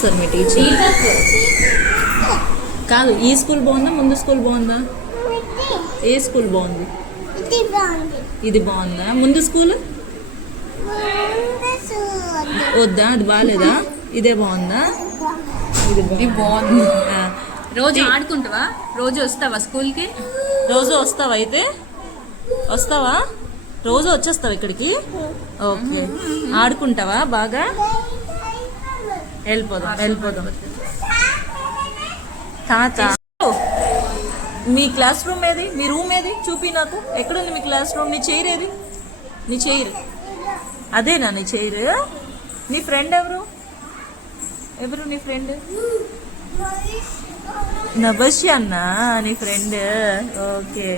చేస్తారు మీ టీచర్? కాదు, ఈ స్కూల్ బాగుందా ముందు స్కూల్ బాగుందా? ఏ స్కూల్ బాగుంది? ఇది బాగుందా? ముందు స్కూల్ వద్దా? అది బాగాలేదా? ఇదే బాగుందా? ఇది బాగుంది. రోజు ఆడుకుంటావా? రోజు వస్తావా స్కూల్కి? రోజు వస్తావా? అయితే వస్తావా? రోజు వచ్చేస్తావా ఇక్కడికి? ఓకే. ఆడుకుంటావా బాగా? వెళ్ళిపోదాం. తాత, మీ క్లాస్ రూమ్ ఏది? మీ రూమ్ ఏది? చూపి నాకు. ఎక్కడుంది మీ క్లాస్ రూమ్? నీ చైర్ ఏది? నీ చైర్ అదేనా? నీ చైర్? నీ ఫ్రెండ్ ఎవరు? నీ ఫ్రెండ్? నభస్య అన్నా నీ ఫ్రెండ్? ఓకే.